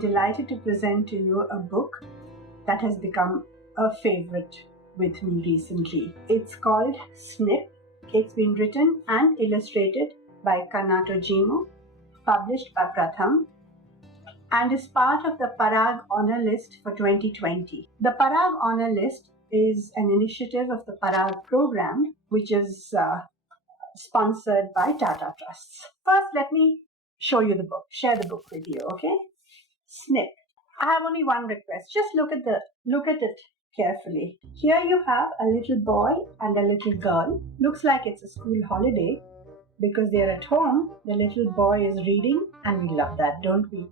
delighted to present to you a book that has become a favorite with me recently. It's called Snip. It's been written and illustrated by Canato Jimo, published by Pratham, and is part of the Parag Honor List for 2020. The Parag Honor List is an initiative of the Parag program, which is sponsored by Tata Trusts. First, let me show you the book, share the book with you, okay? Snip. I have only one request. Just look at it carefully. Here you have a little boy and a little girl. Looks like it's a school holiday because they're at home. The little boy is reading, and we love that, don't we?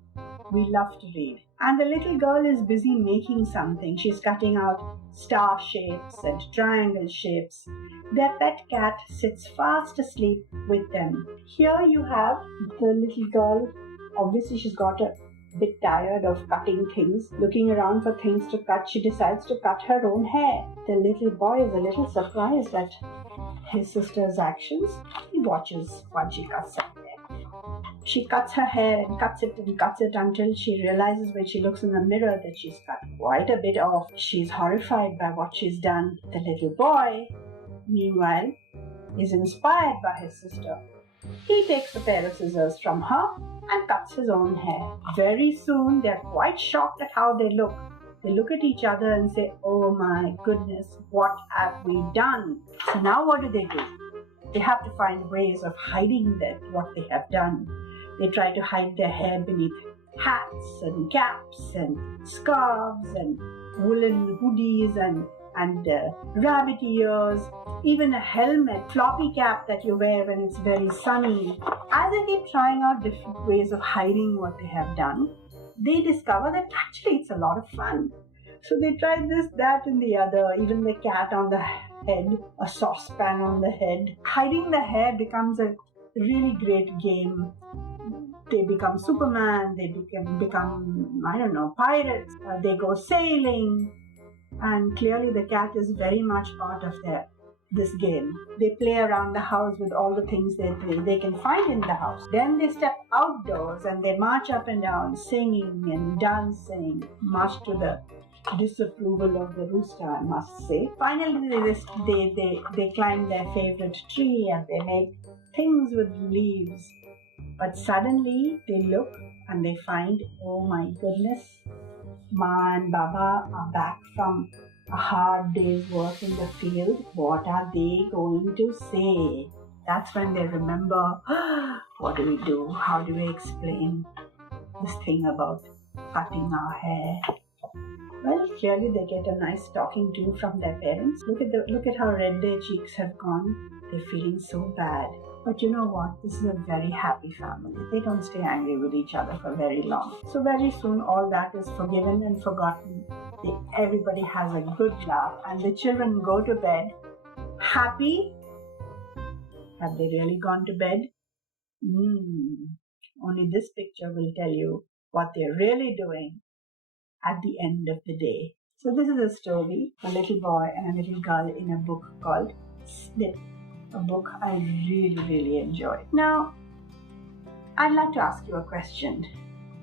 We love to read. And the little girl is busy making something. She's cutting out star shapes and triangle shapes. Their pet cat sits fast asleep with them. Here you have the little girl. Obviously, she's got a bit tired of cutting things, looking around for things to cut. She decides to cut her own hair. The little boy is a little surprised at his sister's actions. He watches while she cuts her hair. She cuts her hair and cuts it until she realizes when she looks in the mirror that she's cut quite a bit off. She's horrified by what she's done. The little boy, meanwhile, is inspired by his sister. He takes a pair of scissors from her and cuts his own hair. Very soon, they're quite shocked at how they look. They look at each other and say, "Oh my goodness, what have we done?" So now what do? They have to find ways of hiding what they have done. They try to hide their hair beneath hats and caps and scarves and woolen hoodies and rabbit ears, even a helmet, floppy cap that you wear when it's very sunny. As they keep trying out different ways of hiding what they have done, they discover that actually it's a lot of fun. So they try this, that, and the other, even the cat on the head, a saucepan on the head. Hiding the hair becomes a really great game. They become Superman, they become pirates, they go sailing, and clearly the cat is very much part of this game. They play around the house with all the things they can find in the house. Then they step outdoors and they march up and down, singing and dancing, much to the disapproval of the rooster, I must say. Finally, they climb their favorite tree and they make things with leaves. But suddenly they look and they find, oh my goodness, Ma and Baba are back from a hard day's work in the field. What are they going to say? That's when they remember, what do we do? How do we explain this thing about cutting our hair? Well, clearly they get a nice talking to from their parents. Look at how red their cheeks have gone. They're feeling so bad. But you know what? This is a very happy family. They don't stay angry with each other for very long. So very soon all that is forgiven and forgotten. Everybody has a good laugh and the children go to bed happy. Have they really gone to bed? Only this picture will tell you what they're really doing at the end of the day. So this is a story, a little boy and a little girl in a book called Snip. A book I really, really enjoyed. Now, I'd like to ask you a question.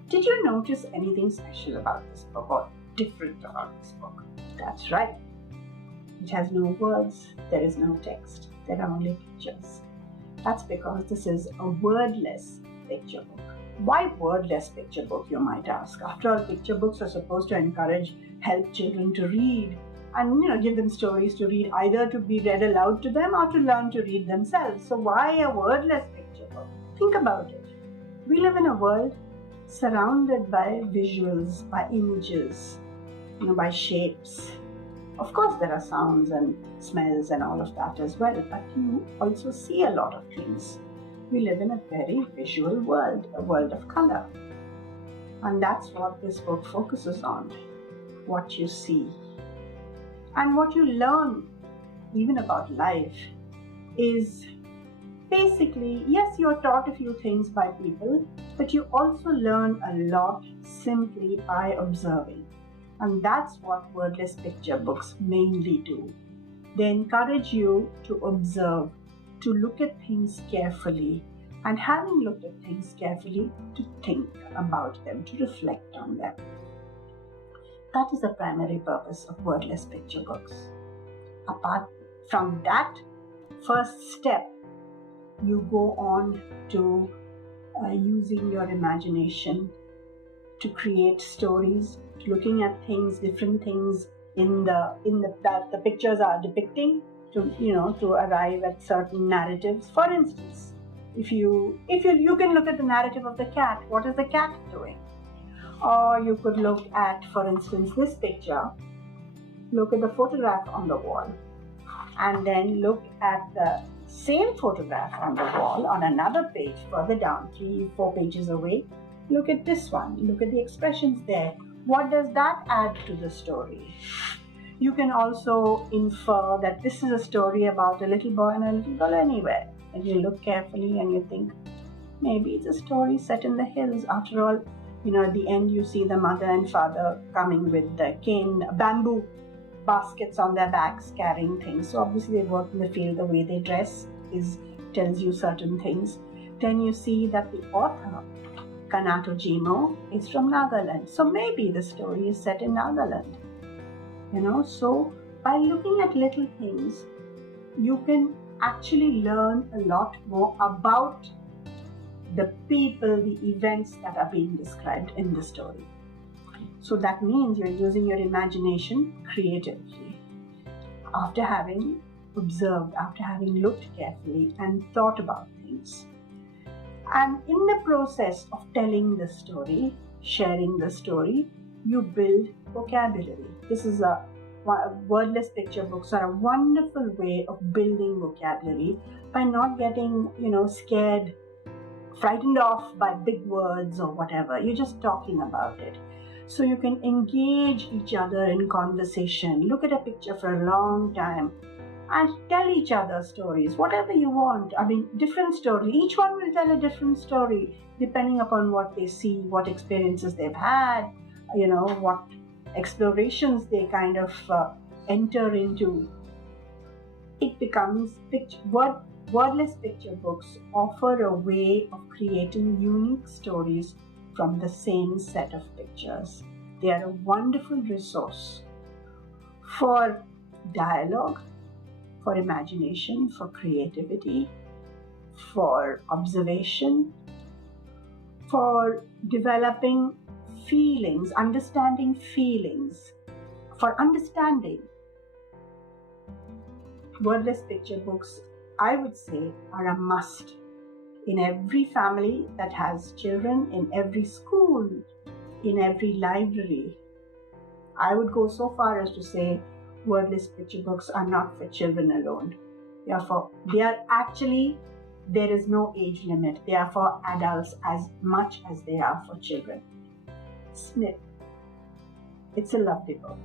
Did you notice anything special about this book or different about this book? That's right. It has no words, there is no text, there are only pictures. That's because this is a wordless picture book. Why wordless picture book, you might ask? After all, picture books are supposed to help children to read and give them stories to read, either to be read aloud to them or to learn to read themselves. So why a wordless picture book? Think about it. We live in a world surrounded by visuals, by images, by shapes. Of course, there are sounds and smells and all of that as well, but you also see a lot of things. We live in a very visual world, a world of color. And that's what this book focuses on, what you see. And what you learn, even about life, is basically, yes, you're taught a few things by people, but you also learn a lot simply by observing. And that's what wordless picture books mainly do. They encourage you to observe, to look at things carefully, and having looked at things carefully, to think about them, to reflect on them. That is the primary purpose of wordless picture books. Apart from that first step, you go on to using your imagination to create stories, looking at things, different things that the pictures are depicting, to arrive at certain narratives. For instance, if you can look at the narrative of the cat. What is the cat doing? Or you could look at, for instance, this picture. Look at the photograph on the wall, and then look at the same photograph on the wall on another page further down, 3-4 pages away. Look at this one. Look at the expressions there. What does that add to the story? You can also infer that this is a story about a little boy and a little girl anywhere. And you look carefully and you think, maybe it's a story set in the hills. After all, at the end you see the mother and father coming with the bamboo baskets on their backs carrying things. So obviously they work in the field. The way they dress tells you certain things. Then you see that the author, Canato Jimo, is from Nagaland. So maybe the story is set in Nagaland. So by looking at little things, you can actually learn a lot more about the people, the events that are being described in the story. So that means you're using your imagination creatively. After having observed, after having looked carefully and thought about things. And in the process of telling the story, sharing the story, you build vocabulary. Wordless picture books are a wonderful way of building vocabulary by not getting, scared, frightened off by big words or whatever. You're just talking about it. So you can engage each other in conversation, look at a picture for a long time, and tell each other stories, whatever you want. Different stories. Each one will tell a different story depending upon what they see, what experiences they've had, what explorations they kind of enter into. It becomes wordless picture books offer a way of creating unique stories from the same set of pictures. They are a wonderful resource for dialogue, for imagination, for creativity, for observation, for developing feelings, understanding feelings, for understanding. Wordless picture books, I would say, are a must in every family that has children, in every school, in every library. I would go so far as to say wordless picture books are not for children alone. There is no age limit. They are for adults as much as they are for children. Snip. It's a lovely book.